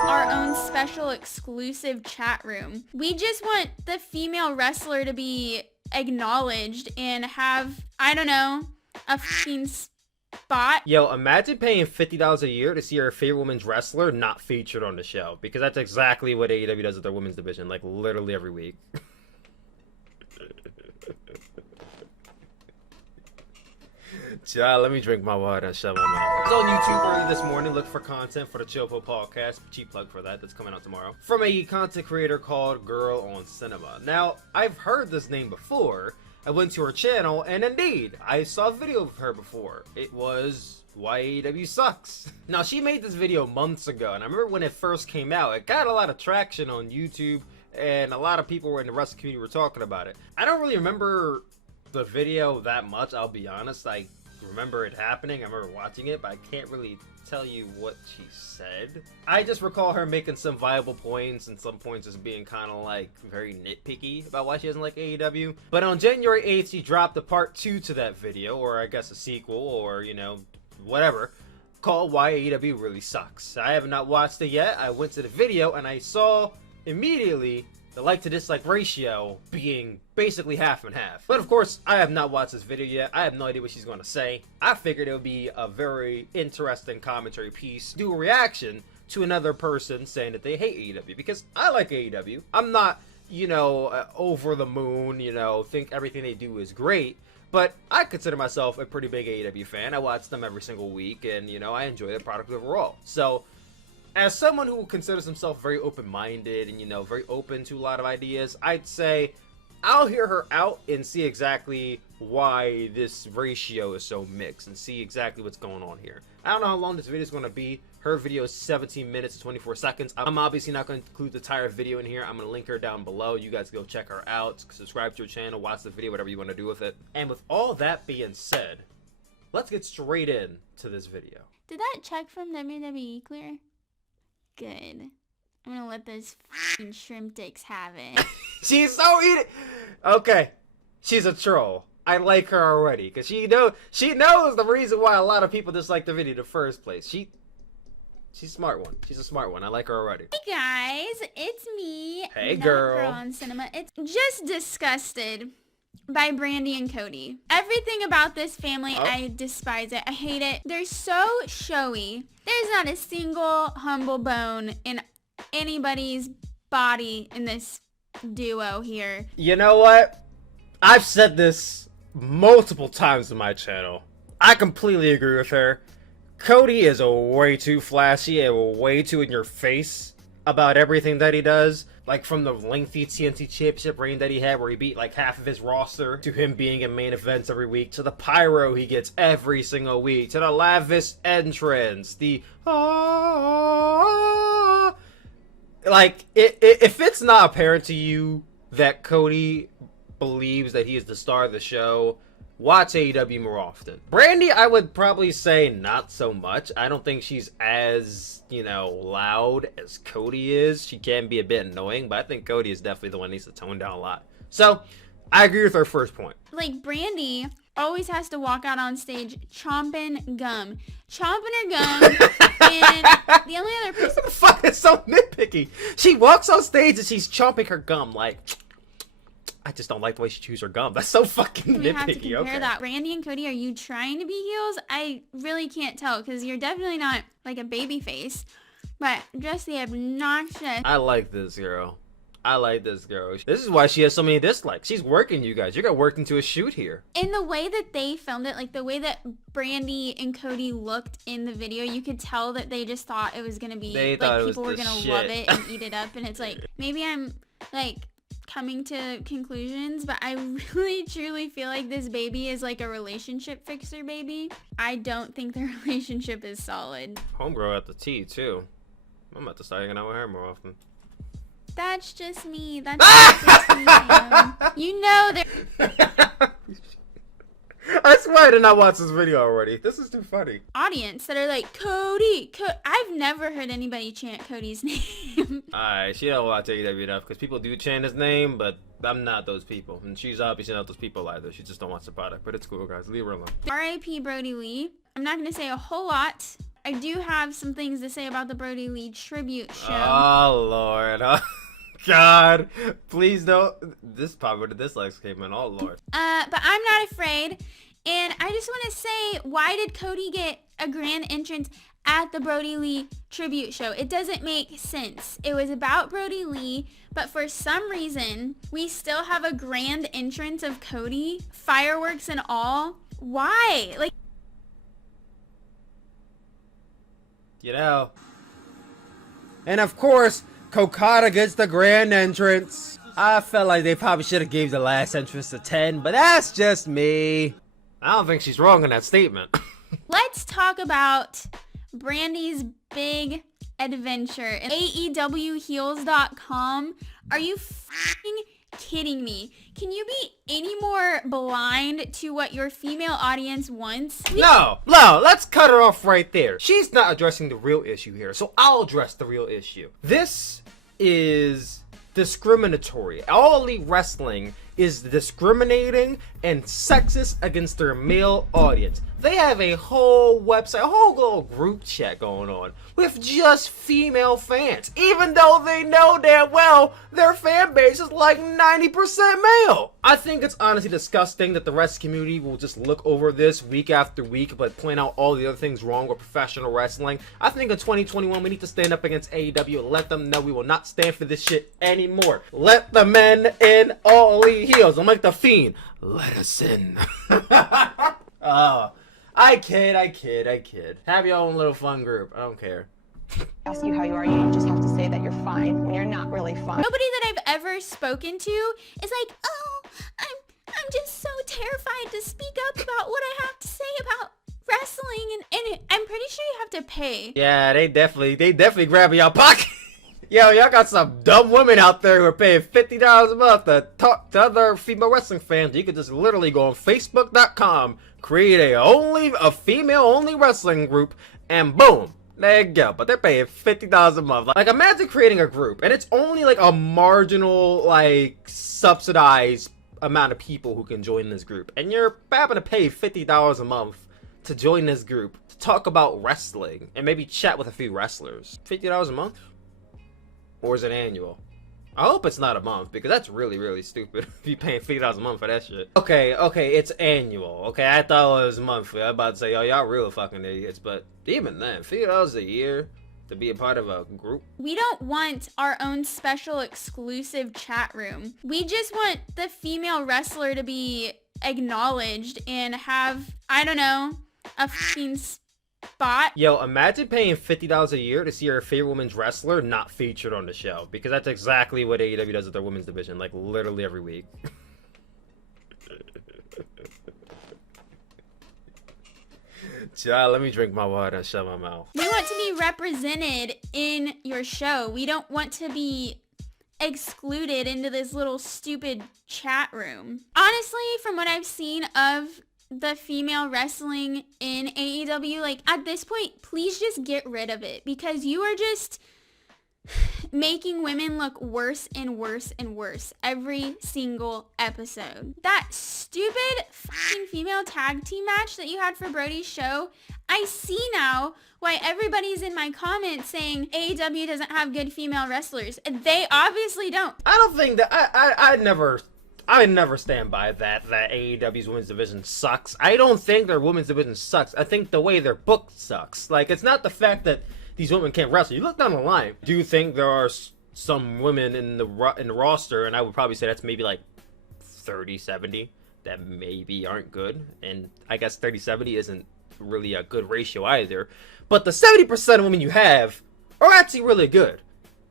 our own special exclusive chat room. We just want the female wrestler to be acknowledged and have, I don't know, a fucking spot. Yo, imagine paying $50 a year to see your favorite women's wrestler not featured on the show, because that's exactly what AEW does with their women's division, like literally every week. Let me drink my water and shut my mouth. I was on YouTube early this morning, look for content for the Chopo podcast. Cheap plug for that. That's coming out tomorrow. From a content creator called Girl on Cinema. Now, I've heard this name before. I went to her channel, and indeed, I saw a video of her before. It was Why AEW Sucks. Now, she made this video months ago, and I remember when it first came out, it got a lot of traction on YouTube, and a lot of people were in the wrestling community were talking about it. I don't really remember the video that much, I'll be honest. I remember it happening, I remember watching it, but I can't really tell you what she said. I just recall her making some viable points, and some points as being kind of like very nitpicky about why she doesn't like AEW. But on January 8th, she dropped a part 2 to that video, or I guess a sequel, or you know, whatever, called Why AEW Really Sucks. I have not watched it yet. I went to the video and I saw immediately the like to dislike ratio being basically half and half. But of course, I have not watched this video yet. I have no idea what she's going to say. I figured it would be a very interesting commentary piece, do a reaction to another person saying that they hate AEW, because I like AEW. I'm not, you know, over the moon, you know, think everything they do is great, but I consider myself a pretty big AEW fan. I watch them every single week, and you know, I enjoy the product overall. So as someone who considers himself very open-minded and, you know, very open to a lot of ideas, I'd say I'll hear her out and see exactly why this ratio is so mixed and see exactly what's going on here. I don't know how long this video is going to be. Her video is 17 minutes and 24 seconds. I'm obviously not going to include the entire video in here. I'm going to link her down below. You guys go check her out, subscribe to her channel, watch the video, whatever you want to do with it. And with all that being said, let's get straight in to this video. Did that check from WWE clear? Good. I'm gonna let those f***ing shrimp dicks have it. She's so okay. She's a troll. I like her already because she knows the reason why a lot of people dislike the video in the first place. She's a smart one. She's a smart one. I like her already. Hey guys, it's me. Hey girl. Girl on Cinema. It's just disgusted by Brandi and Cody. Everything about this family, I despise it. I hate it. They're so showy. There's not a single humble bone in anybody's body in this duo here. You know what? I've said this multiple times on my channel. I completely agree with her. Cody is way too flashy and way too in your face about everything that he does. Like from the lengthy TNT Championship reign that he had where he beat like half of his roster, to him being in main events every week, to the pyro he gets every single week, to the lavish entrance, the like, if it's not apparent to you that Cody believes that he is the star of the show, watch AEW more often. Brandi, I would probably say not so much. I don't think she's as, you know, loud as Cody is. She can be a bit annoying, but I think Cody is definitely the one that needs to tone down a lot. So, I agree with her first point. Like, Brandi always has to walk out on stage chomping gum. Chomping her gum, and the only other person... Fuck, it's so nitpicky. She walks on stage and she's chomping her gum like... I just don't like the way she chews her gum. That's so fucking nitpicky. We have to compare that. Brandi and Cody, are you trying to be heels? I really can't tell, because you're definitely not like a baby face, but just the obnoxious. I like this girl. I like this girl. This is why she has so many dislikes. She's working you guys. You're gonna work into a shoot here. In the way that they filmed it, like the way that Brandi and Cody looked in the video, you could tell that they just thought it was gonna be, like, people were gonna love it and eat it up. And it's like, maybe I'm like coming to conclusions, but I really truly feel like this baby is like a relationship fixer baby. I don't think the relationship is solid. Homegirl at the tea too. I'm about to start hanging out with her more often. That's just me. That's just me, Sam. You know that. I swear I did not watch this video already. This is too funny. Audience that are like, Cody. I've never heard anybody chant Cody's name. Alright, she don't watch AEW enough because people do chant his name, but I'm not those people. And she's obviously not those people either. She just don't watch the product. But it's cool, guys. Leave her alone. R.I.P. Brodie Lee. I'm not going to say a whole lot. I do have some things to say about the Brodie Lee tribute show. Oh, Lord. Oh, God. Please don't. This is probably where the dislikes came in. Oh, Lord. But I'm not afraid. And I just want to say, why did Cody get a grand entrance at the Brodie Lee tribute show? It doesn't make sense. It was about Brodie Lee, but for some reason, we still have a grand entrance of Cody, fireworks and all. Why? Like, you know. And of course, Kokata gets the grand entrance. I felt like they probably should have gave the last entrance a 10, but that's just me. I don't think she's wrong in that statement. Let's talk about Brandi's big adventure. AEWheels.com. Are you f***ing kidding me? Can you be any more blind to what your female audience wants? No, let's cut her off right there. She's not addressing the real issue here, so I'll address the real issue. This is discriminatory. All Elite Wrestling is discriminating and sexist against their male audience. They have a whole website, a whole little group chat going on with just female fans, even though they know damn well their fan base is like 90% male. I think it's honestly disgusting that the wrestling community will just look over this week after week but point out all the other things wrong with professional wrestling. I think in 2021 we need to stand up against AEW and let them know we will not stand for this shit anymore. Let the men in All Elite Heels. I'm like the Fiend. Let us in. I kid. Have your own little fun group. I don't care. Ask you how you are, you just have to say that you're fine when you're not really fine. Nobody that I've ever spoken to is like, oh, I'm just so terrified to speak up about what I have to say about wrestling, and I'm pretty sure you have to pay. Yeah, they definitely grab your pocket. Yo, y'all got some dumb women out there who are paying $50 a month to talk to other female wrestling fans. You could just literally go on Facebook.com, create a female-only wrestling group, and boom, there you go. But they're paying $50 a month. Like, imagine creating a group, and it's only like a marginal, like, subsidized amount of people who can join this group, and you're having to pay $50 a month to join this group to talk about wrestling and maybe chat with a few wrestlers. $50 a month? Or is it annual? I hope it's not a month, because that's really, really stupid if you're paying $50 a month for that shit. Okay, it's annual. Okay, I thought it was monthly. I was about to say, yo, y'all real fucking idiots. But even then, $50 a year to be a part of a group? We don't want our own special exclusive chat room. We just want the female wrestler to be acknowledged and have, I don't know, a fucking spot. Yo, imagine paying $50 a year to see your favorite women's wrestler not featured on the show, because that's exactly what AEW does with their women's division, like literally every week. Child, let me drink my water and shut my mouth. We want to be represented in your show. We don't want to be excluded into this little stupid chat room. Honestly, from what I've seen of the female wrestling in AEW, like, at this point, please just get rid of it, because you are just making women look worse and worse and worse every single episode. That stupid fucking female tag team match that you had for Brodie's show, I see now why everybody's in my comments saying AEW doesn't have good female wrestlers. They obviously don't. I don't think that I never stand by that AEW's women's division sucks. I don't think their women's division sucks. I think the way they're booked sucks. Like, it's not the fact that these women can't wrestle. You look down the line. Do you think there are some women in the roster, and I would probably say that's maybe like 30-70, that maybe aren't good? And I guess 30-70 isn't really a good ratio either. But the 70% of women you have are actually really good.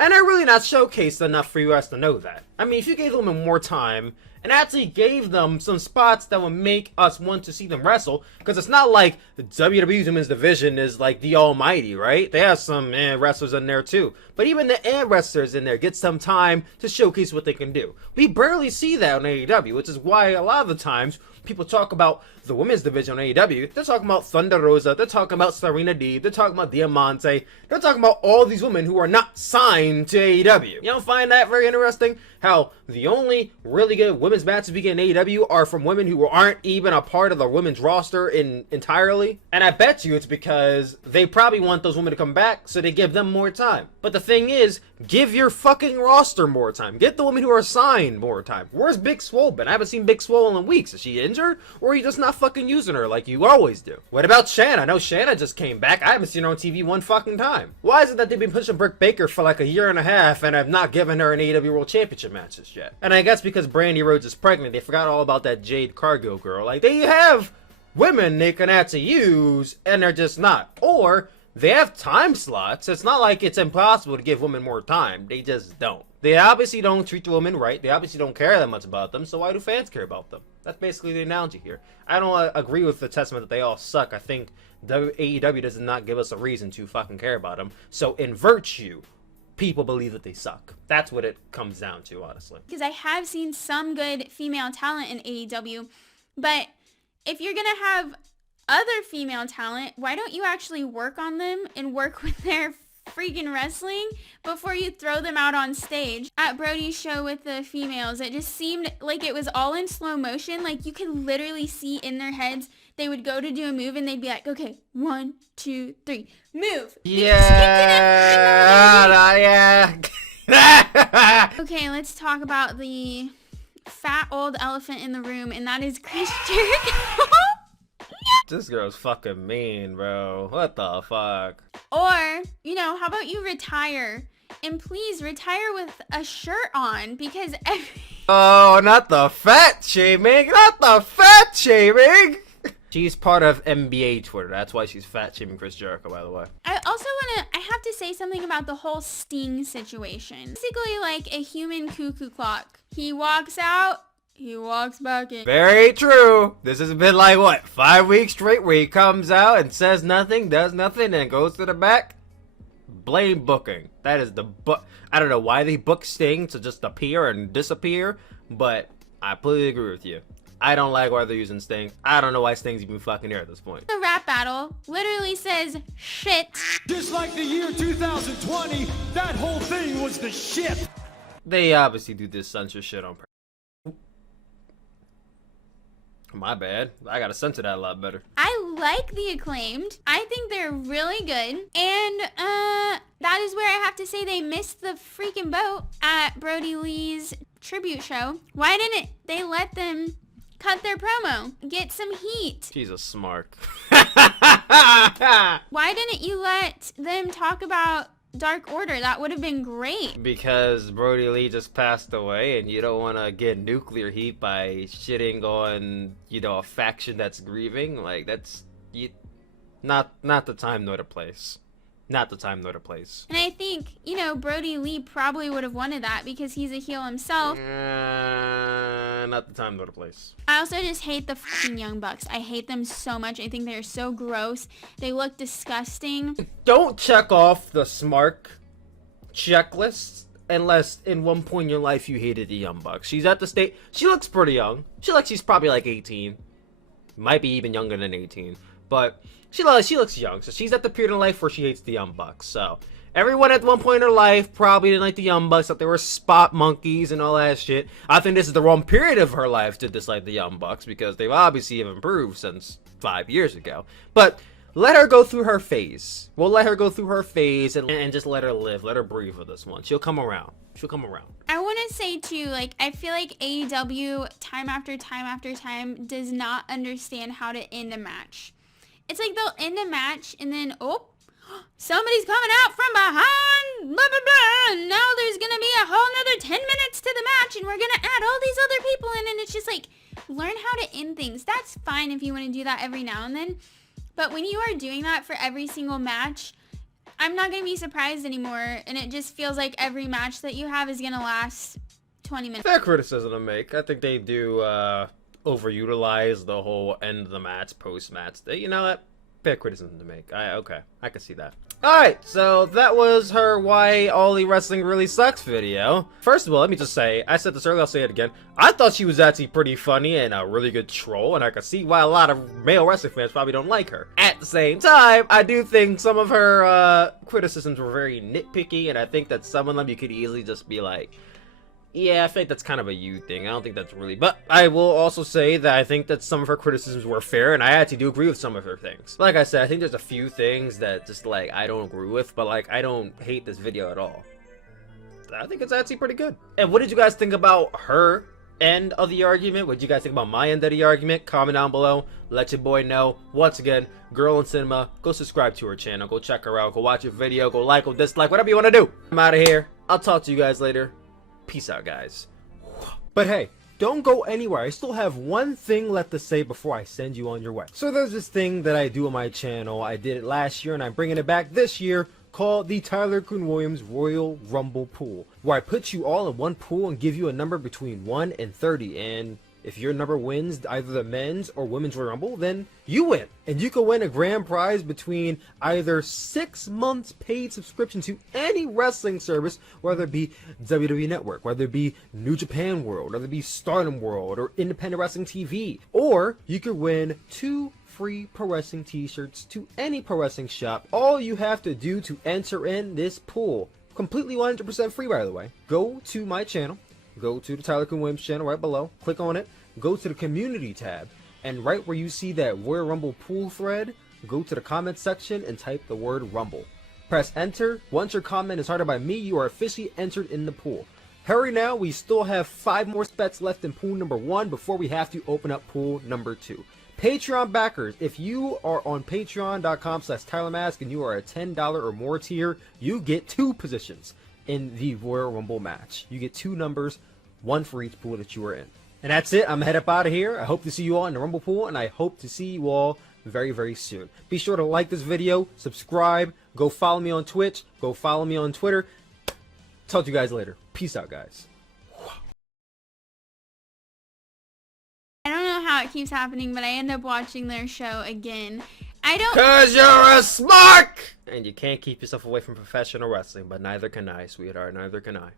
And they're really not showcased enough for you guys to know that. I mean, if you gave them more time and actually gave them some spots that would make us want to see them wrestle, because it's not like the WWE's women's division is like the almighty, right? They have some wrestlers in there too. But even the wrestlers in there get some time to showcase what they can do. We barely see that on AEW, which is why a lot of the times people talk about the women's division on AEW. They're talking about Thunder Rosa. They're talking about Serena Deeb. They're talking about Diamante. They're talking about all these women who are not signed to AEW. You don't find that very interesting? How the only really good women women's matches we get in AEW are from women who aren't even a part of the women's roster entirely. And I bet you it's because they probably want those women to come back, so they give them more time. But the thing is, give your fucking roster more time. Get the women who are signed more time. Where's Big Swole been? I haven't seen Big Swole in weeks. Is she injured? Or are you just not fucking using her like you always do? What about Shanna? I know Shanna just came back. I haven't seen her on TV one fucking time. Why is it that they've been pushing Britt Baker for like a year and a half and have not given her an AEW World Championship matches yet? And I guess because Brandi Rhodes is pregnant, they forgot all about that Jade Cargill girl. Like, they have women they can actually use, and they're just not. Or they have time slots. It's not like it's impossible to give women more time. They just don't. They obviously don't treat the women right. They obviously don't care that much about them. So why do fans care about them? That's basically the analogy here. I don't agree with the testament that they all suck. I think AEW does not give us a reason to fucking care about them. So in virtue, people believe that they suck. That's what it comes down to, honestly. Because I have seen some good female talent in AEW, but if you're going to have other female talent, why don't you actually work on them and work with their freaking wrestling before you throw them out on stage? At Brodie's show with the females, it just seemed like it was all in slow motion. Like, you could literally see in their heads, they would go to do a move and they'd be like, okay, 1, 2, 3, move. Yeah. Okay, let's talk about the fat old elephant in the room, and that is Chris Jericho. This girl's fucking mean, bro. What the fuck? Or, you know, how about you retire? And please retire with a shirt on, because Oh, not the fat shaming! Not the fat shaming! She's part of NBA Twitter. That's why she's fat shaming Chris Jericho, by the way. I have to say something about the whole Sting situation. Basically like a human cuckoo clock. He walks out, he walks back in. Very true. This has been like, what, 5 weeks straight where he comes out and says nothing, does nothing, and goes to the back? Blame booking. That is the book. I don't know why they book Sting to just appear and disappear, but I completely agree with you. I don't like why they're using Sting. I don't know why Sting's even fucking here at this point. The rap battle literally says shit. Just like the year 2020, that whole thing was the shit. They obviously do this censor shit on purpose. My bad. I gotta censor that a lot better. I like the Acclaimed. I think they're really good. And that is where I have to say they missed the freaking boat at Brodie Lee's tribute show. Why didn't they let them cut their promo? Get some heat. She's a smark. Why didn't you let them talk about Dark Order? That would have been great. Because Brodie Lee just passed away, and you don't want to get nuclear heat by shitting on, you know, a faction that's grieving. Like, that's not the time nor the place. Not the time nor the place. And I think, you know, Brodie Lee probably would have wanted that because he's a heel himself. Not the time nor the place. I also just hate the fucking Young Bucks. I hate them so much. I think they're so gross. They look disgusting. Don't check off the SMARC checklist unless in one point in your life you hated the Young Bucks. She's at the state. She looks pretty young. She's probably like 18. Might be even younger than 18. But she looks young, so she's at the period in life where she hates the Young Bucks. So everyone at one point in her life probably didn't like the Young Bucks, that they were spot monkeys and all that shit. I think this is the wrong period of her life to dislike the Young Bucks because they've obviously improved since 5 years ago. But let her go through her phase. We'll let her go through her phase and just let her live. Let her breathe with this one. She'll come around. She'll come around. I want to say too, like, I feel like AEW time after time after time does not understand how to end a match. It's like they'll end a match and then, oh, somebody's coming out from behind, blah, blah, blah, and now there's going to be a whole nother 10 minutes to the match and we're going to add all these other people in, and it's just like, learn how to end things. That's fine if you want to do that every now and then, but when you are doing that for every single match, I'm not going to be surprised anymore, and it just feels like every match that you have is going to last 20 minutes. Fair criticism to make. I think they do, overutilize the whole end of the match, post-match. You know what? Fair criticism to make. Okay, I can see that. Alright, so that was her Why All Elite Wrestling Really Sucks video. First of all, let me just say, I said this earlier, I'll say it again. I thought she was actually pretty funny and a really good troll, and I can see why a lot of male wrestling fans probably don't like her. At the same time, I do think some of her criticisms were very nitpicky, and I think that some of them you could easily just be like, Yeah, I think that's kind of a you thing. I don't think that's really... But I will also say that I think that some of her criticisms were fair, and I actually do agree with some of her things. Like I said, I think there's a few things that just, like, I don't agree with, but, like, I don't hate this video at all. I think it's actually pretty good. And what did you guys think about her end of the argument? What did you guys think about my end of the argument? Comment down below. Let your boy know. Once again, Girl in Cinema. Go subscribe to her channel. Go check her out. Go watch her video. Go like or dislike. Whatever you want to do. I'm out of here. I'll talk to you guys later. Peace out, guys. But hey, don't go anywhere. I still have one thing left to say before I send you on your way. So there's this thing that I do on my channel. I did it last year and I'm bringing it back this year, called the Tyler-kun Royal Rumble Pool, where I put you all in one pool and give you a number between 1 and 30, and if your number wins either the men's or women's Royal Rumble, then you win. And you can win a grand prize between either 6 months paid subscription to any wrestling service, whether it be WWE Network, whether it be New Japan World, whether it be Stardom World, or Independent Wrestling TV, or you could win 2 free pro wrestling t-shirts to any pro wrestling shop. All you have to do to enter in this pool, completely 100% free by the way, go to my channel, go to the Tyler-kun Williams channel right below, click on it, go to the community tab, and right where you see that Royal Rumble pool thread, go to the comment section and type the word Rumble. Press enter. Once your comment is hearted by me, you are officially entered in the pool. Hurry now, we still have 5 more spots left in pool number 1 before we have to open up pool number 2. Patreon backers, if you are on patreon.com/TylerMask and you are a $10 or more tier, you get 2 positions in the Royal Rumble match. You get 2 numbers, 1 for each pool that you are in. And that's it. I'm head up out of here. I hope to see you all in the Rumble pool, and I hope to see you all very, very soon. Be sure to like this video, subscribe, go follow me on Twitch, go follow me on Twitter. Talk to you guys later. Peace out, guys. I don't know how it keeps happening, but I end up watching their show again. Cause you're a smark! And you can't keep yourself away from professional wrestling, but neither can I, sweetheart. Neither can I.